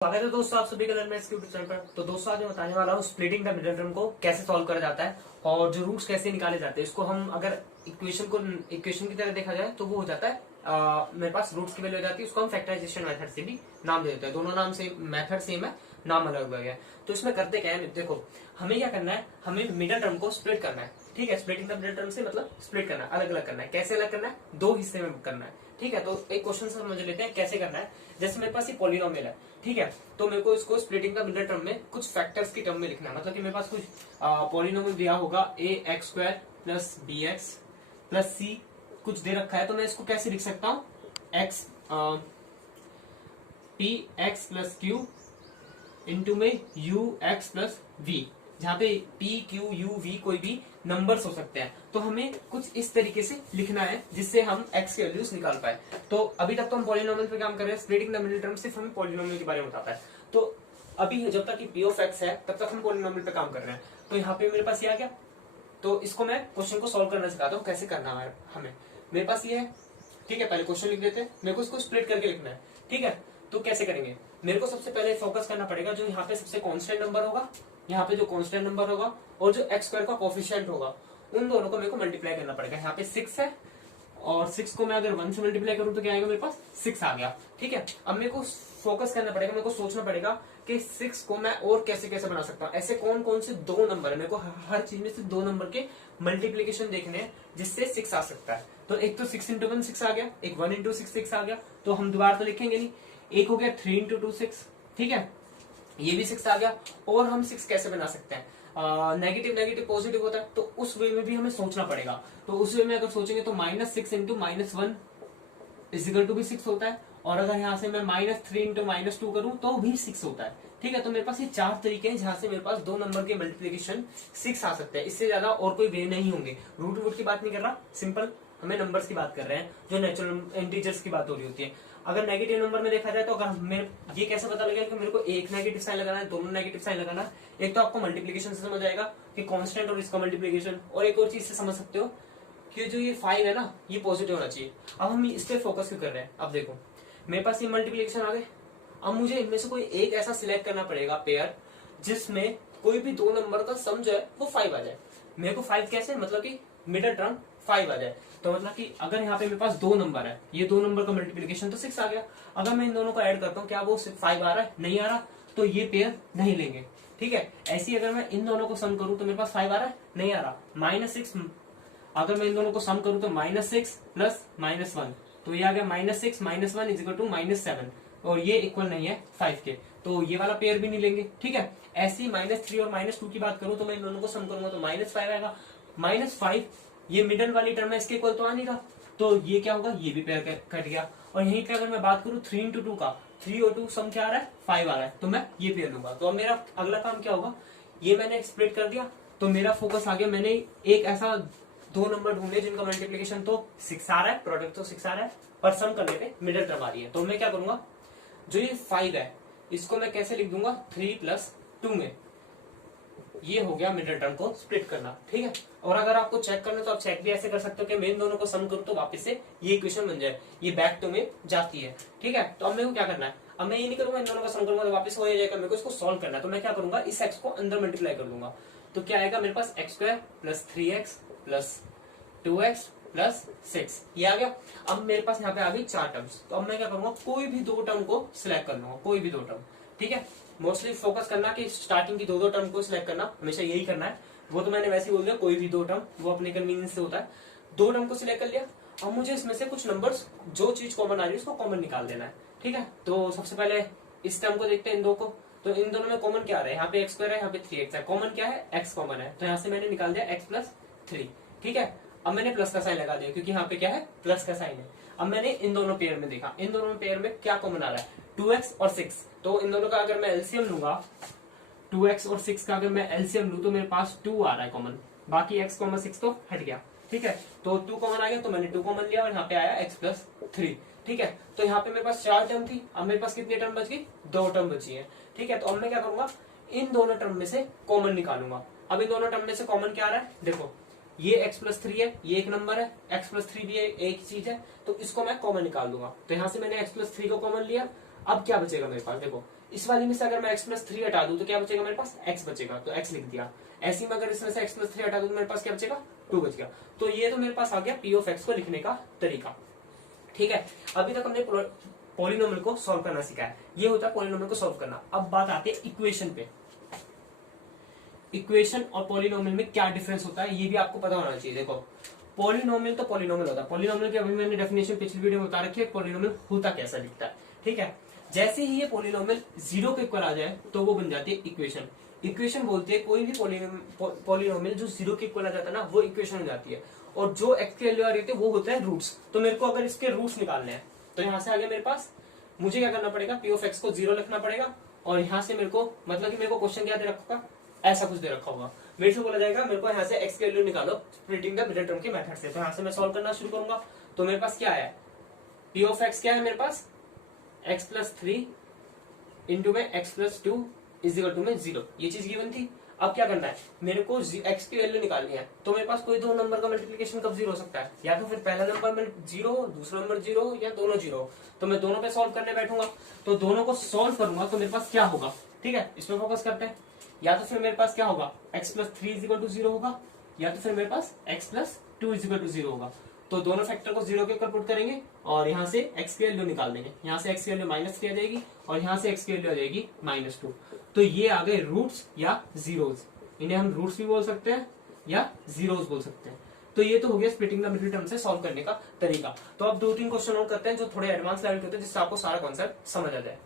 स्वागत है दोस्तों आप सभी का लर्नर्स के यूट्यूब चैनल पर। तो दोस्तों आज मैं बताने वाला हूँ स्प्लिटिंग द मिडिल टर्म को कैसे सॉल्व करा जाता है और जो रूट्स कैसे निकाले जाते हैं। इसको हम अगर इक्वेशन की तरह देखा जाए तो वो हो जाता है मेरे पास रूट्स की वैल्यू हो जाती है, उसको हम फैक्टराइजेशन मेथड से भी नाम दे देते हैं। दोनों नाम से मेथड सेम है, नाम अलग अलग है। तो इसमें करते क्या है, देखो हमें क्या करना है, हमें मिडिल टर्म को स्प्लिट करना है। ठीक है, स्प्लिटिंग द मिडिल टर्म से मतलब स्प्लिट करना है, अलग अलग करना है। कैसे अलग करना है, दो हिस्से में करना है। ठीक है, तो एक क्वेश्चन समझ लेते हैं कैसे करना है। जैसे मेरे पास ये पॉलिनोमियल है, ठीक है, तो मेरे को इसको स्प्लिटिंग का मिडिल टर्म में कुछ फैक्टर्स की टर्म में लिखना है। मतलब कि मेरे पास कुछ पॉलिनोमियल दिया होगा ax² plus bx plus c कुछ दे रखा है, तो मैं इसको कैसे लिख सकता हूँ, x px plus q into में ux प्लस v, जहाँ पे p q u v कोई भी नंबर्स हो सकते हैं। तो हमें कुछ इस तरीके से लिखना है जिससे हम x के वैल्यूज निकाल पाए। तो अभी तक तो हम पॉलिनोमियल पे काम कर रहे हैं, स्प्लिटिंग द मिडिल टर्म सिर्फ हमें पॉलिनोमियल के बारे में बताता है। तो अभी जब तक कि p ऑफ x है तब तक हम पॉलिनोमियल पे काम कर रहे हैं। तो यहाँ पे मेरे पास ये आ गया, तो इसको मैं क्वेश्चन को सॉल्व करना सिखाता हूँ कैसे करना है हमें। मेरे पास ये है, ठीक है, पहले क्वेश्चन लिख देते हैं। मेरे को इसको स्प्लिट करके लिखना है, ठीक है। तो कैसे करेंगे, मेरे को सबसे पहले फोकस करना पड़ेगा जो यहाँ पे सबसे कांस्टेंट नंबर होगा, यहाँ पे जो कांस्टेंट नंबर होगा और जो x स्क्वायर का कोफिशिएंट होगा, उन दोनों को मेरे को मल्टीप्लाई करना पड़ेगा। यहाँ पे 6 है और 6 को मैं अगर 1 से मल्टीप्लाई करूं तो क्या आएगा, मेरे पास 6 आ गया। ठीक है, अब मेरे को फोकस करना पड़ेगा, मेरे को सोचना पड़ेगा कि 6 को मैं और कैसे कैसे बना सकता हूँ। ऐसे कौन कौन से दो नंबर है, मेरे को हर चीज में से दो नंबर के मल्टीप्लीकेशन देखने हैं जिससे 6 आ सकता है। तो एक तो 6 इंटू 1 6 आ गया, एक 1 इंटू 6 6 आ गया, तो हम दोबारा तो लिखेंगे नहीं। एक हो गया 3 इंटू 2 6, ठीक है, ये भी 6 आ गया। और हम 6 कैसे बना सकते हैं, नेगेटिव नेगेटिव पॉजिटिव होता है, तो उस वे में भी हमें सोचना पड़ेगा। तो उस वे में अगर सोचेंगे तो -6 इंटू -1 इजिकल टू भी 6 होता है। और अगर यहाँ से मैं -3 इंटू -2 करूं तो भी 6 होता है। ठीक है, तो मेरे पास ये 4 तरीके हैं जहां से मेरे पास दो नंबर के मल्टीप्लीकेशन 6 आ सकते हैं। इससे ज्यादा और कोई वे नहीं होंगे। रूट वूट की बात नहीं कर रहा, सिंपल हमें नंबर्स की बात कर रहे हैं, जो नेचुरल इंटीजर्स की बात हो रही होती है। अगर नेगेटिव नंबर में देखा जाए तो अगर मेरे ये कैसे पता लगेगा कि मेरे को एक नेगेटिव साइन लगाना है, दोनों नेगेटिव साइन लगाना है। एक तो आपको मल्टीप्लीकेशन से समझ आएगा कि कांस्टेंट और इसका मल्टीप्लीकेशन, और एक और चीज से समझ सकते हो कि जो ये 5 है ना, ये पॉजिटिव होना चाहिए। अब हम इस पे फोकस क्यों कर रहे हैं, अब देखो मेरे पास ये मल्टीप्लीकेशन आ गए। अब मुझे इनमें से कोई एक ऐसा सिलेक्ट करना पड़ेगा पेयर जिसमें कोई भी दो नंबर का सम जो है वो 5 आ जाए। मेरे को 5 कैसे, मतलब कि मिडिल टर्म 5 आ जाए। तो मतलब कि अगर यहाँ पे मेरे पास दो नंबर है, ये दो नंबर का मल्टीप्लीकेशन तो 6 आ गया। अगर मैं इन दोनों को ऐड करता हूँ, क्या वो 5 आ रहा है, नहीं आ रहा, तो ये पेयर नहीं लेंगे। ठीक है, ऐसी अगर मैं इन दोनों को सम करूं तो मेरे पास 5 आ रहा है, नहीं आ रहा, -6। अगर मैं इन दोनों को सम करूं तो -6 प्लस -1, तो ये आ गया -6 -1 इजिकल टू -7, और ये इक्वल नहीं है 5 के, तो ये वाला पेयर भी नहीं लेंगे। ठीक है, ऐसी -3 और -2 की बात करूं तो मैं इन दोनों को सम करूंगा तो -5 आएगा। -5 ये मिडल वाली टर्म है, इसके इक्वल तो आ नहीं रहा, तो ये क्या होगा, ये भी पेयर कट गया। और यहीं पे अगर मैं बात करूं 3 इंटू 2 का, 3 और 2 सम क्या आ रहा है, 5 आ रहा है, तो मैं ये पेयर लूंगा। तो अब मेरा अगला काम क्या होगा, ये मैंने स्प्लिट कर दिया, तो मेरा फोकस आ गया, मैंने एक ऐसा दो नंबर ढूंढे जिनका मल्टीप्लीकेशन तो 6 आ रहा है, प्रोडक्ट तो 6 आ रहा है, पर सम करने पे मिडिल टर्म आ रही है। तो मैं क्या करूंगा, जो ये 5 है इसको मैं कैसे लिख दूंगा, 3 प्लस 2 में। ये हो गया मिडिल टर्म को स्प्लिट करना। ठीक है, और अगर आपको चेक करना तो आप चेक भी ऐसे कर सकते हो कि मैं इन दोनों को सम करूं तो वापस से ये इक्वेशन बन जाए, ये बैक टू में जाती है। ठीक है, तो अब मेरे को क्या करना है, अब मैं ये नहीं करूंगा इन दोनों का सम करूंगा तो वापस हो जाएगा, मेरे को इसको सॉल्व करना है। तो मैं क्या करूंगा, इस एक्स को अंदर मल्टीप्लाई कर दूंगा, तो क्या आएगा मेरे पास x² plus 3x plus 2x plus 6, ये आ गया। अब मेरे पास यहाँ पे आ गई 4 टर्म्स, तो अब मैं क्या करूंगा, कोई भी दो टर्म को सिलेक्ट कर लूंगा, कोई भी दो टर्म। ठीक है, मोस्टली फोकस करना कि स्टार्टिंग की दो टर्म को सिलेक्ट करना, हमेशा यही करना है। वो तो मैंने वैसे ही बोल दिया, कोई भी दो टर्म, वो अपने कन्वीनियंस से होता है। दो टर्म को सिलेक्ट कर लिया, अब मुझे इसमें से कुछ नंबर्स, जो चीज कॉमन आ रही है उसको कॉमन निकाल देना है। ठीक है, तो सबसे पहले इस टर्म को देखते हैं, इन दो को। तो इन दोनों में कॉमन क्या आ रहा है, यहाँ पे x² है, यहाँ पे 3x है, कॉमन क्या है, x कॉमन है, तो यहाँ से मैंने निकाल दिया x प्लस 3। ठीक है, अब मैंने प्लस का साइन लगा दिया क्योंकि यहाँ पे क्या है, प्लस का साइन है। अब मैंने इन दोनों पेयर में देखा, इन दोनों पेयर में क्या कॉमन आ रहा है, 2x और 6। तो इन दोनों का अगर मैं एलसीएम लूंगा, 2x और 6 का अगर मैं एलसीएम लूं तो मेरे पास 2 आ रहा है कॉमन, बाकी x, 6 तो हट गया। ठीक है, तो 2 कॉमन आ गया, तो मैंने 2 कॉमन लिया और यहाँ पे आया x प्लस 3। ठीक है, तो यहाँ पे मेरे पास 4 टर्म थी, अब मेरे पास कितनी टर्म बच गई, 2 टर्म बची है। ठीक है, तो अब मैं क्या करूंगा, इन दोनों टर्म में से कॉमन निकालूंगा। अब इन दोनों टर्म में से कॉमन क्या आ रहा है, देखो ये x प्लस 3 है, ये एक नंबर है, x प्लस 3 भी एक चीज है, तो इसको मैं कॉमन निकाल दूंगा। तो यहाँ से मैंने x प्लस 3 को कॉमन लिया। अब क्या बचेगा मेरे पास, देखो इस वाली में से अगर मैं x प्लस 3 हटा दूं तो क्या बचेगा मेरे पास, x बचेगा, तो x लिख दिया। ऐसे में अगर इसमें से x प्लस 3 हटा दूं तो मेरे पास क्या बचेगा, 2 बच गया। तो ये तो मेरे पास आ गया p ऑफ x को लिखने का तरीका। ठीक है, अभी तक हमने पॉलिनोमियल को सॉल्व करना सीखा है, ये होता है पॉलिनोमियल को सॉल्व करना। अब बात आती है इक्वेशन पे। इक्वेशन और पॉलिनोमियल में क्या डिफरेंस होता है ये भी आपको पता होना चाहिए। देखो पॉलिनोमियल तो पॉलिनोमियल होता है, पॉलिनोमियल की अभी मैंने डेफिनेशन पिछली वीडियो में बता रखी है, पॉलिनोमियल होता कैसा दिखता है। ठीक है, जैसे ही ये पॉलिनोमियल 0 के इक्वल आ जाए तो वो बन जाती है इक्वेशन। इक्वेशन बोलते हैं कोई भी पॉलिनोमियल जो 0 के इक्वल आ जाता है ना, वो इक्वेशन हो जाती है। और जो x की वैल्यू आ रही है वो होता है रूट्स। तो मेरे को अगर इसके रूट्स निकालने हैं तो यहाँ से आगे मेरे पास मुझे क्या करना पड़ेगा, p ऑफ x को 0 लिखना पड़ेगा। और यहाँ से मेरे को मतलब कि मेरे को क्वेश्चन क्या दे रखा होगा, ऐसा कुछ दे रखा होगा। मेरे से बोला जाएगा मेरे को यहाँ से x की वैल्यू निकालो स्प्लिटिंग द मिडिल टर्म के मेथड से। तो यहाँ से मैं सॉल्व करना शुरू करूंगा। तो मेरे पास क्या है, p ऑफ x क्या है मेरे पास, x प्लस 3 इंटू में x plus 2 is equal to में 0। ये चीज गिवन थी। अब क्या करना है, मेरे को x की वैल्यू निकालनी है। तो मेरे पास कोई दो नंबर का मल्टीप्लिकेशन कब 0 हो सकता है, या तो फिर पहला नंबर में 0, दूसरा नंबर 0, या दोनों 0। तो मैं दोनों पे सॉल्व करने बैठूंगा, तो दोनों को सॉल्व करूंगा तो मेरे पास क्या होगा। ठीक है, इसमें फोकस करते हैं। या तो फिर मेरे पास क्या होगा, x plus 3 is equal to 0 होगा, या तो फिर मेरे पास x plus 2 is equal to 0 होगा। तो दोनों फैक्टर को 0 के ऊपर पुट करेंगे और यहाँ से x की वैल्यू निकाल देंगे। यहाँ से x की वैल्यू -3 आ जाएगी और यहाँ से x की वैल्यू आ जाएगी -2। तो ये आ गए रूट्स या जीरोस। इन्हें हम रूट्स भी बोल सकते हैं या जीरोस बोल सकते हैं। तो ये तो हो गया स्प्लिटिंग द मिडिल टर्म से सॉल्व करने का तरीका। तो अब 2-3 क्वेश्चन और करते हैं जो थोड़े एडवांस लेवल के होते हैं, जिससे आपको सारा कॉन्सेप्ट समझ आ जाए।